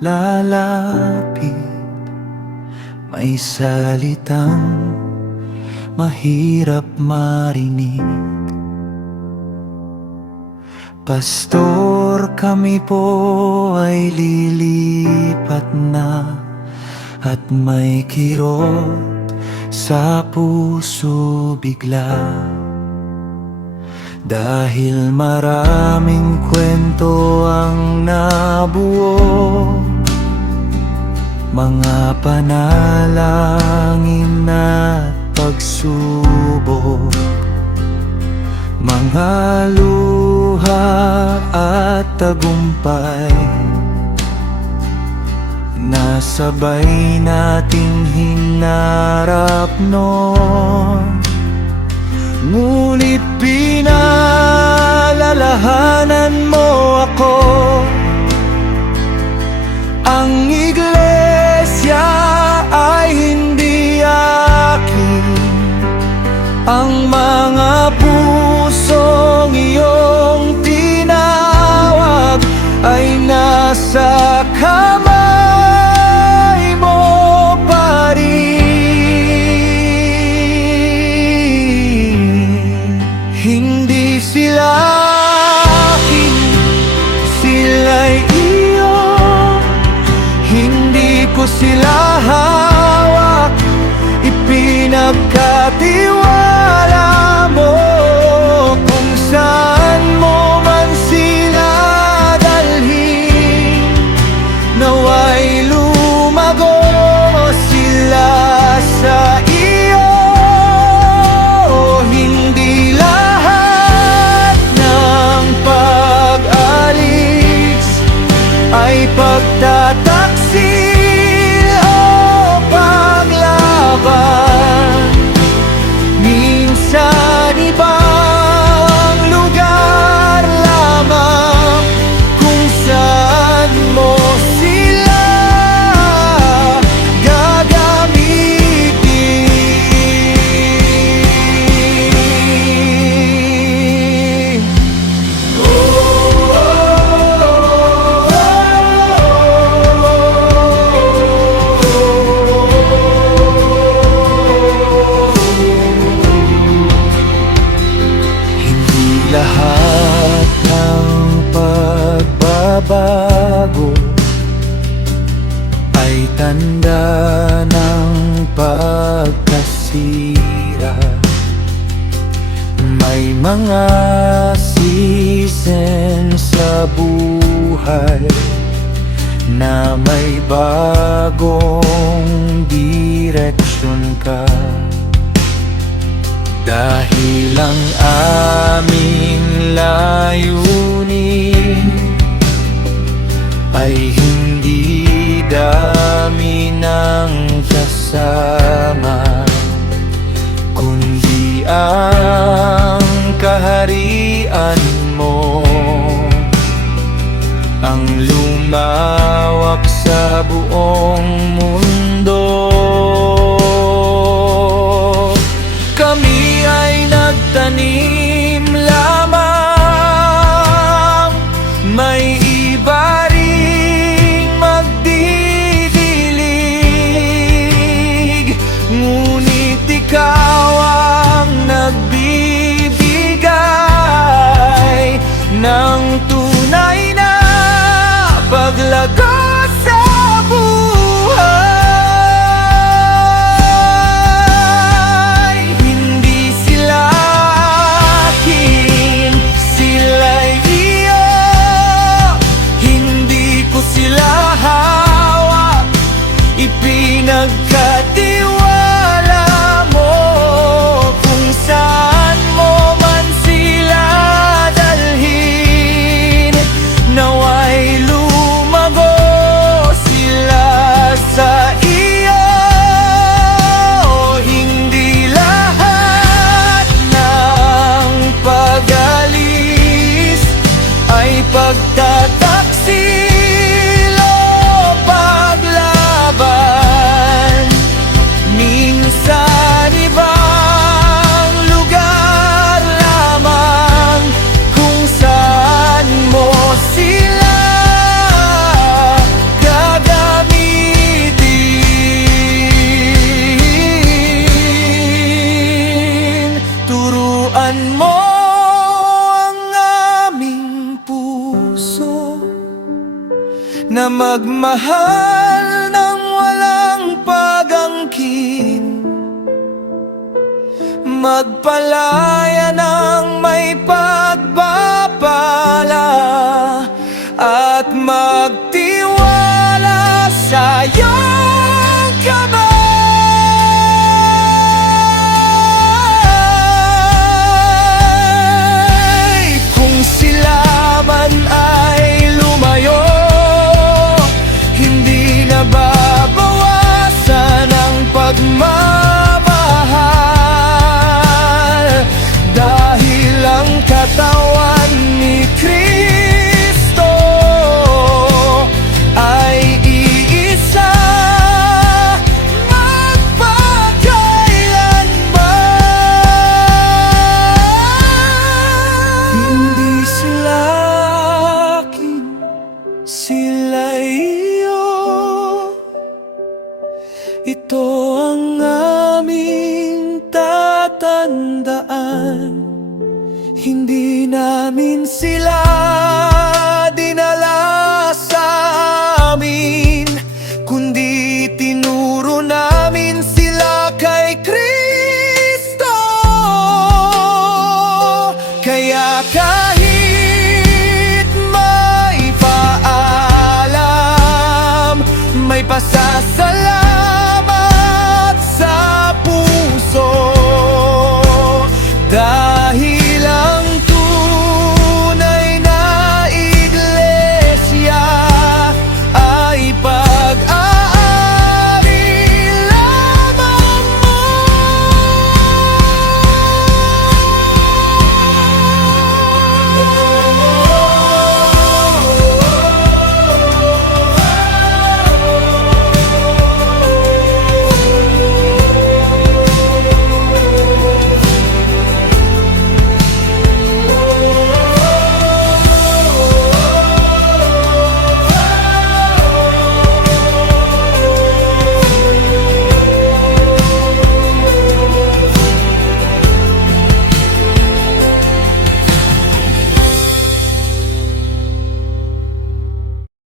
lalapit, may salitang mahirap marinig. Pastor, kami po ay lilipat na, at may kirot sa puso bigla. Dahil maraming kwento ang nabuo, mga panalangin at pagsubok, mga luha at tagumpay, nasabay nating hinarap noon. Ngunit pinalalaanan mo ako, ang iglesia ay hindi akin, ang mga pusong iyong tinawag ay nasa kamay mo pa rin. Hindi sila akin, sila'y iyo, hindi ko sila hawak, ipinagkatiwala mo. Kung saan mo man sila dalhin, naway lumago sila sa iyo. Hindi lahat ng pag-alis ay pagtataksil o paglaban. Minsan ibang lugar lamang kung saan mo sila gagamitin. Hindi lahat ng pagbabago ay tanda ng pagkasira. May mga season sa buhay na may bagong direksyon ka. Dahil ang aming layunin ay hindi dami ng kasama, kundi ang kaharian mo, ang lumawak sa buong mundo. Kami ay nagtanim lamang, may iba ring magdidilig, ngunit ikaw ang nagbibigay ng tunay na paglago sa buhay. Hindi sila na magmahal ng walang pag-angkin, magpalaya ng may pagpapala, at magtiwala sa iyong kamay. Kung sila man ay lumayo, hindi na babawasan ang pagmamahal, dahil ang katawan ni Kristo ay iisa, magpakailanman. Hindi sila akin, sila iyo. Ito ang aming tatandaan, hindi namin sila